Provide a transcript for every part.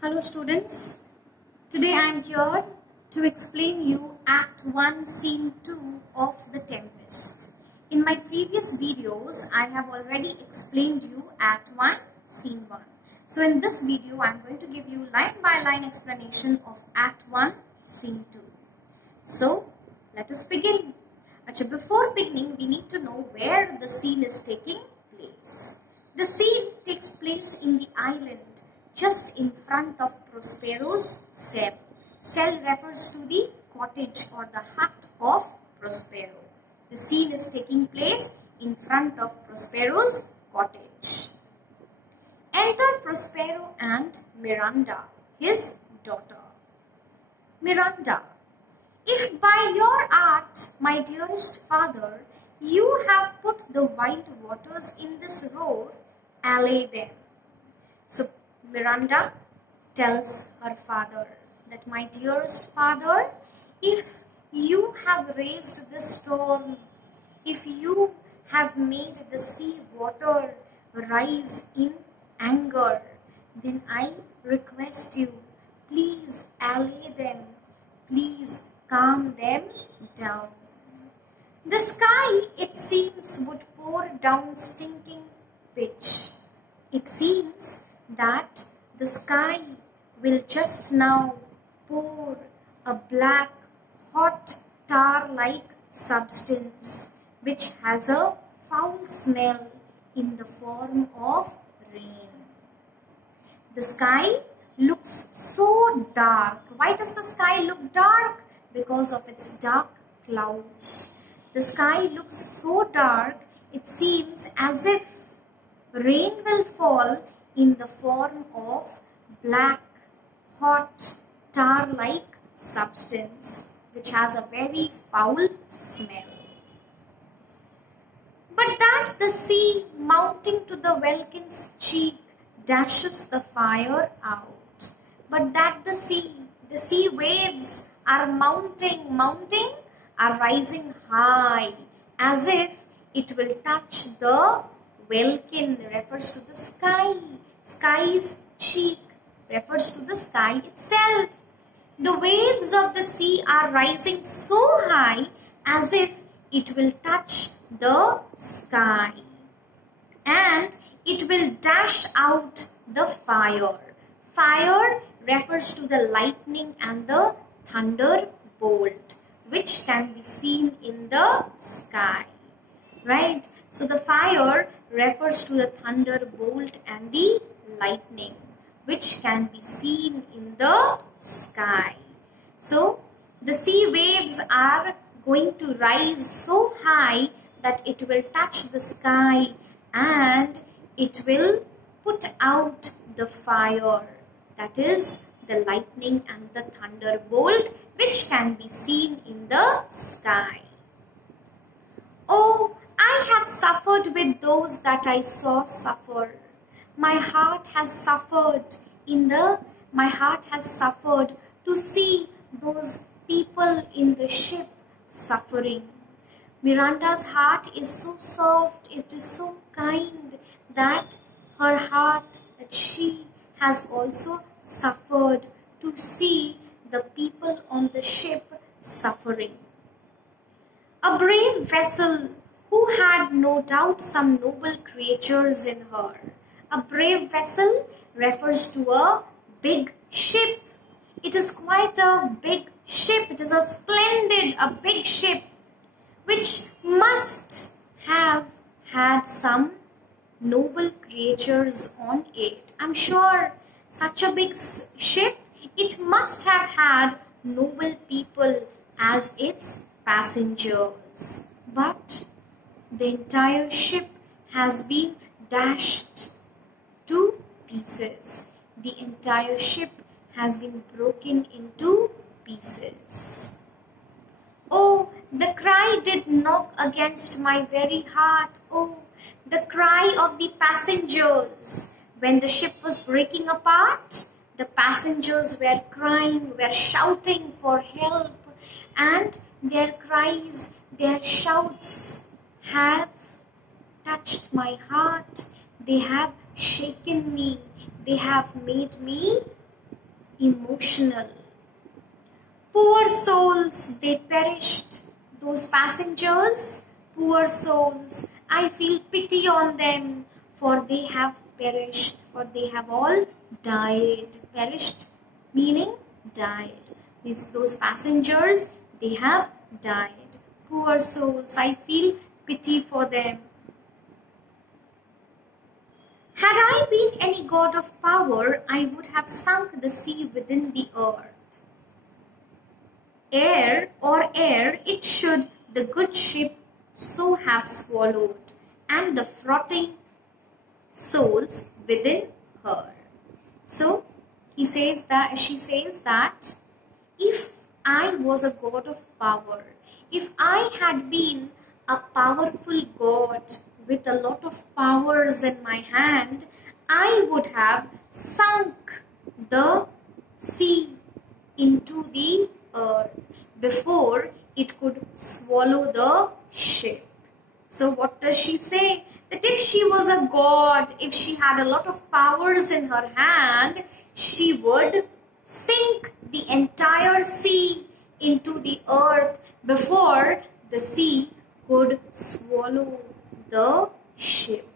Hello students, today I am here to explain you Act 1 Scene 2 of The Tempest. In my previous videos, I have already explained you Act 1 Scene 1. So in this video, I am going to give you line by line explanation of Act 1 Scene 2. So let us begin. Actually, before beginning, we need to know where the scene is taking place. The scene takes place in the island just in front of Prospero's cell. Cell refers to the cottage or the hut of Prospero. The scene is taking place in front of Prospero's cottage. Enter Prospero and Miranda, his daughter. Miranda, if by your art, my dearest father, you have put the wild waters in this road, allay them. So Miranda tells her father that, my dearest father, if you have raised this storm, if you have made the sea water rise in anger, then I request you, please allay them, please calm them down. The sky, it seems, would pour down stinking pitch. It seems that the sky will just now pour a black, hot, tar-like substance which has a foul smell in the form of rain. The sky looks so dark. Why does the sky look dark? Because of its dark clouds. The sky looks so dark, it seems as if rain will fall in the form of black, hot, tar-like substance which has a very foul smell. But that the sea, mounting to the welkin's cheek, dashes the fire out. But that the sea waves are mounting, are rising high, as if it will touch the welkin, refers to the sky. Sky's cheek refers to the sky itself. The waves of the sea are rising so high as if it will touch the sky. And it will dash out the fire. Fire refers to the lightning and the thunderbolt, which can be seen in the sky. Right? So the fire refers to the thunderbolt and the lightning, which can be seen in the sky. So the sea waves are going to rise so high that it will touch the sky and it will put out the fire, that is the lightning and the thunderbolt, which can be seen in the sky. Oh, I have suffered with those that I saw suffer. My heart has suffered to see those people in the ship suffering. Miranda's heart is so soft, it is so kind that her heart, that she has also suffered to see the people on the ship suffering. A brave vessel who had no doubt some noble creatures in her. A brave vessel refers to a big ship. It is quite a big ship. It is a big ship which must have had some noble creatures on it. I'm sure such a big ship, it must have had noble people as its passengers. But the entire ship has been dashed to pieces. The entire ship has been broken into pieces. Oh, the cry did knock against my very heart. Oh, the cry of the passengers. When the ship was breaking apart, the passengers were crying, were shouting for help, and their cries, their shouts have touched my heart. They have shaken me. They have made me emotional. Poor souls, they perished. Those passengers, poor souls, I feel pity on them, for they have perished, for they have all died. Perished meaning died. Those passengers, they have died. Poor souls, I feel pity for them. Had I been any god of power, I would have sunk the sea within the earth. Air, it should the good ship so have swallowed, and the frothy souls within her. So she says that if I was a god of power, if I had been a powerful god with a lot of powers in my hand, I would have sunk the sea into the earth before it could swallow the ship. So what does she say? That if she was a god, if she had a lot of powers in her hand, she would sink the entire sea into the earth before the sea could swallow the ship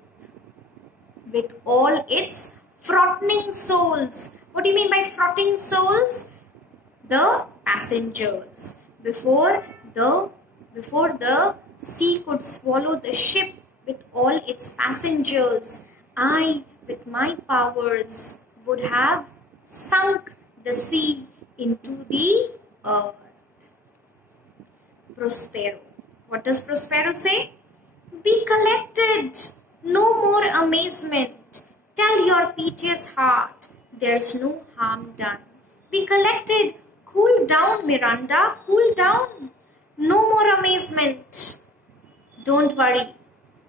with all its frotting souls. What do you mean by frotting souls? The passengers. Before the sea could swallow the ship with all its passengers, I, with my powers, would have sunk the sea into the earth. Prospero. What does Prospero say? Be collected, no more amazement. Tell your piteous heart, there's no harm done. Be collected, cool down, Miranda, cool down. No more amazement. Don't worry,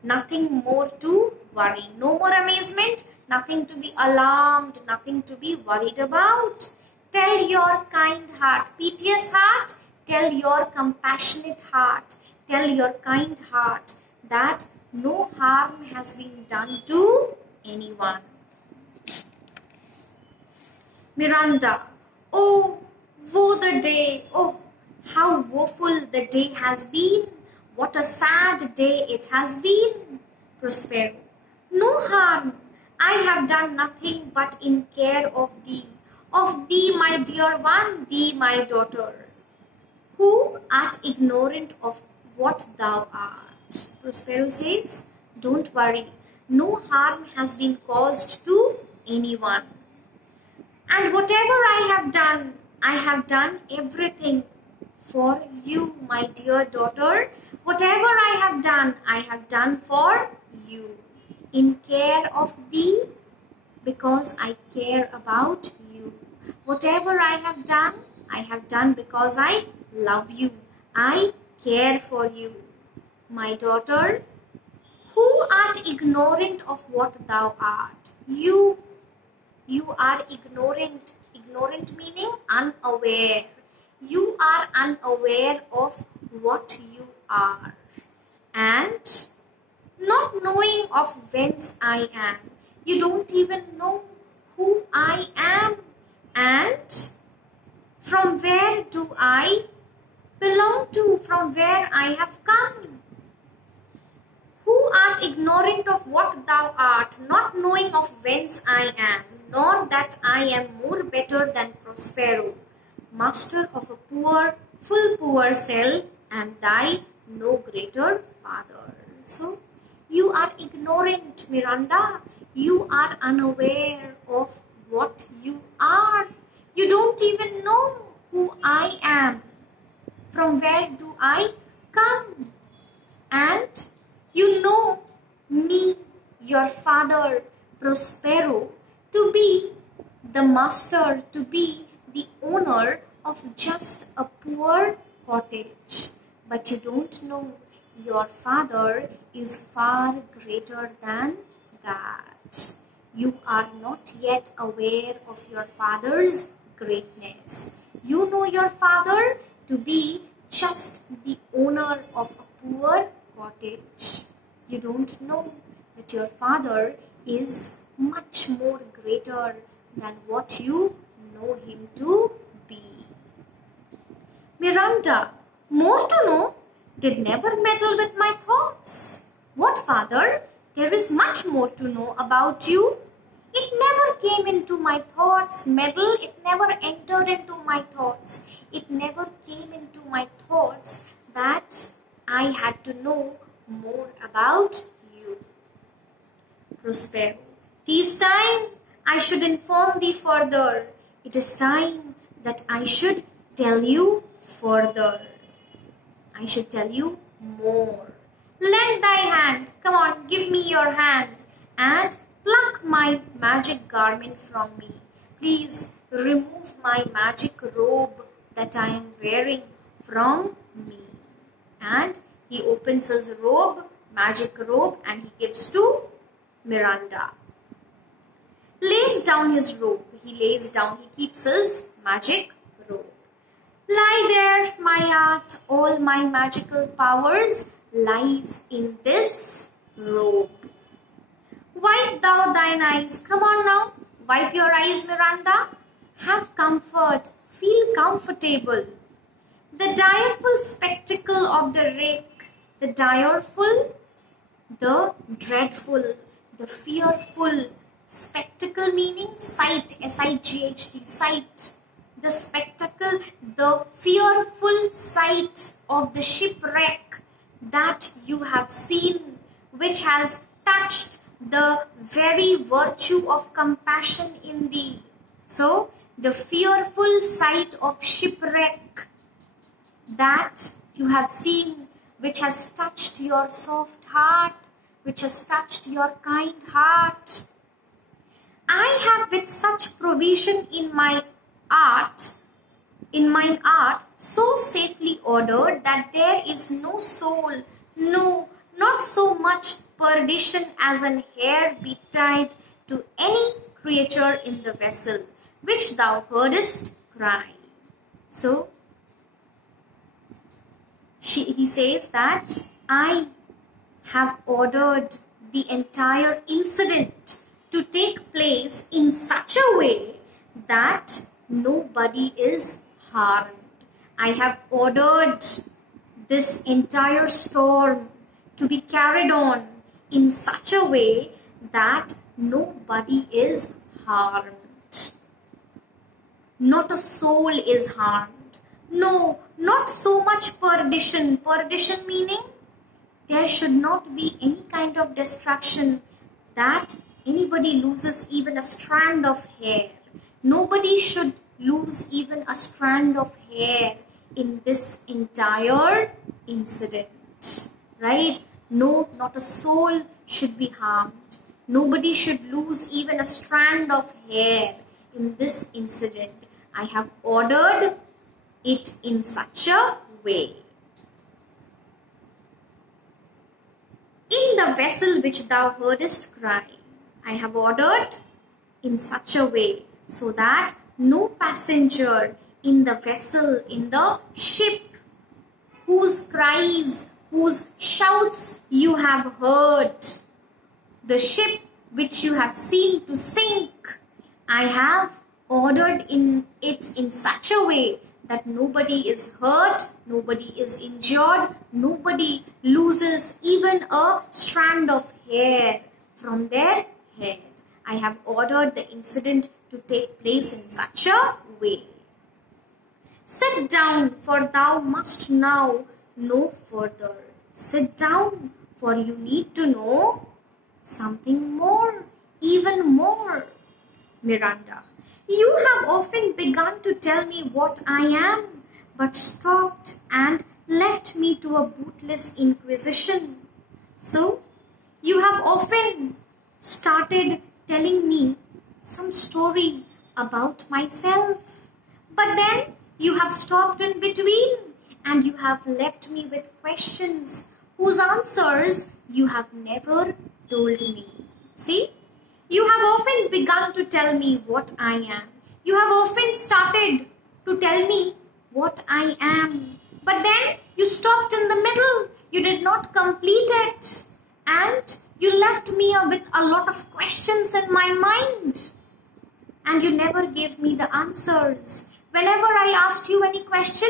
nothing more to worry. No more amazement, nothing to be alarmed, nothing to be worried about. Tell your kind heart, piteous heart, tell your compassionate heart, tell your kind heart that no harm has been done to anyone. Miranda, oh, woe the day, oh, how woeful the day has been. What a sad day it has been. Prospero, no harm. I have done nothing but in care of thee, my dear one, thee, my daughter, who art ignorant of what thou art. Prospero says, don't worry, no harm has been caused to anyone. And whatever I have done everything for you, my dear daughter. Whatever I have done for you, in care of thee, because I care about you. Whatever I have done because I love you. I care for you. My daughter, who art ignorant of what thou art. You are ignorant. Ignorant meaning unaware. You are unaware of what you are. And not knowing of whence I am. You don't even know who I am. And from where do I belong to? From where I have come. Who art ignorant of what thou art, not knowing of whence I am, nor that I am more better than Prospero, master of a poor, full poor cell, and thy no greater father. So, you are ignorant, Miranda. You are unaware of what you are. You don't even know who I am. From where do I come? And you know me, your father, Prospero, to be the master, to be the owner of just a poor cottage. But you don't know your father is far greater than that. You are not yet aware of your father's greatness. You know your father to be just the owner of a poor cottage. You don't know that your father is much more greater than what you know him to be. Miranda, more to know, did never meddle with my thoughts. What, father? There is much more to know about you. It never came into my thoughts, meddle. It never entered into my thoughts. It never came into my thoughts that I had to know more about you. Prospero, 'tis time I should inform thee further. It is time that I should tell you further. I should tell you more. Lend thy hand. Come on, give me your hand and pluck my magic garment from me. Please remove my magic robe that I am wearing from me. And he opens his robe, magic robe, and he gives to Miranda. Lays down his robe. He lays down, he keeps his magic robe. Lie there, my art, all my magical powers lies in this robe. Wipe thou thine eyes. Come on now, wipe your eyes, Miranda. Have comfort, feel comfortable. The direful spectacle of the wreck, the direful, the dreadful, the fearful, spectacle meaning sight, S-I-G-H-T, sight. The spectacle, the fearful sight of the shipwreck that you have seen, which has touched the very virtue of compassion in thee. So, the fearful sight of shipwreck that you have seen, which has touched your soft heart, which has touched your kind heart. I have with such provision in mine art, so safely ordered that there is no soul, no, not so much perdition as an hair betide to any creature in the vessel, which thou heardest cry. So, he says that I have ordered the entire incident to take place in such a way that nobody is harmed. I have ordered this entire storm to be carried on in such a way that nobody is harmed. Not a soul is harmed. No, not so much perdition. Perdition meaning there should not be any kind of destruction, that anybody loses even a strand of hair. Nobody should lose even a strand of hair in this entire incident, right? No, not a soul should be harmed. Nobody should lose even a strand of hair in this incident. I have ordered it in such a way. In the vessel which thou heardest cry, I have ordered in such a way so that no passenger in the vessel, in the ship, whose cries, whose shouts you have heard, the ship which you have seen to sink, I have ordered it in such a way that nobody is hurt, nobody is injured, nobody loses even a strand of hair from their head. I have ordered the incident to take place in such a way. Sit down, for thou must now know further. Sit down, for you need to know something more, even more. Miranda, you have often begun to tell me what I am, but stopped and left me to a bootless inquisition. So, you have often started telling me some story about myself, but then you have stopped in between and you have left me with questions whose answers you have never told me. See? You have often begun to tell me what I am. You have often started to tell me what I am. But then you stopped in the middle. You did not complete it. And you left me with a lot of questions in my mind. and you never gave me the answers. Whenever I asked you any question,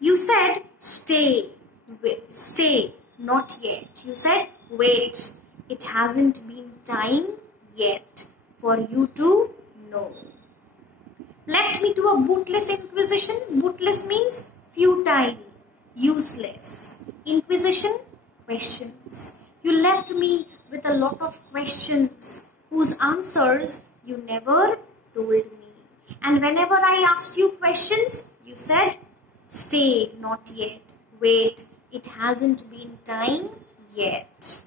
you said, stay, stay, not yet. You said, wait, it hasn't been time yet for you to know. Left me to a bootless inquisition. Bootless means futile, useless. Inquisition, questions. You left me with a lot of questions whose answers you never told me. And whenever I asked you questions, you said, stay, not yet. Wait, it hasn't been time yet.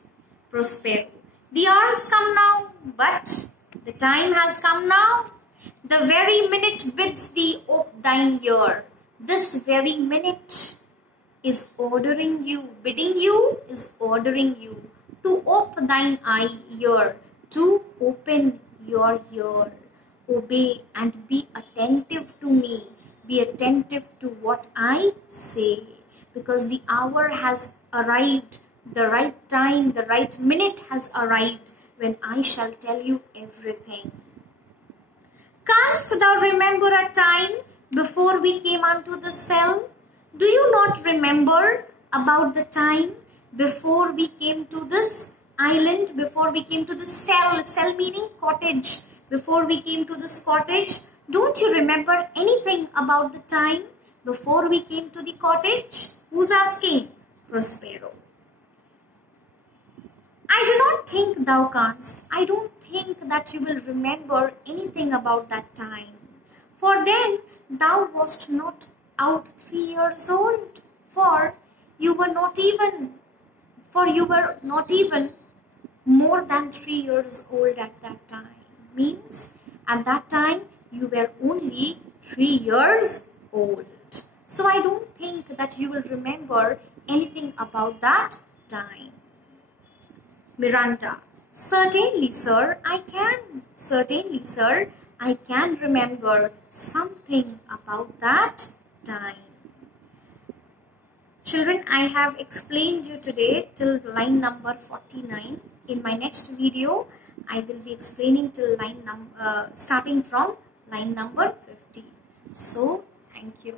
Prospero. The hours come now, but the time has come now. The very minute bids thee ope thine ear. This very minute is ordering you, bidding you is ordering you to ope thine ear, to open your ear. Obey and be attentive to me. Be attentive to what I say, because the hour has arrived, the right time, the right minute has arrived when I shall tell you everything. Canst thou remember a time before we came unto the cell? Do you not remember about the time before we came to this island, before we came to the cell, cell meaning cottage, before we came to this cottage? Don't you remember anything about the time before we came to the cottage? Who's asking? Prospero. I do not think thou canst. I don't think that you will remember anything about that time. For then thou wast not out 3 years old, for you were not even more than 3 years old at that time. Means at that time you were only 3 years old. So I don't think that you will remember anything about that time. Miranda. Certainly, sir, I can. Certainly, sir, I can remember something about that time. Children, I have explained you today till line number 49. In my next video, I will be explaining till starting from line number 50. So, thank you.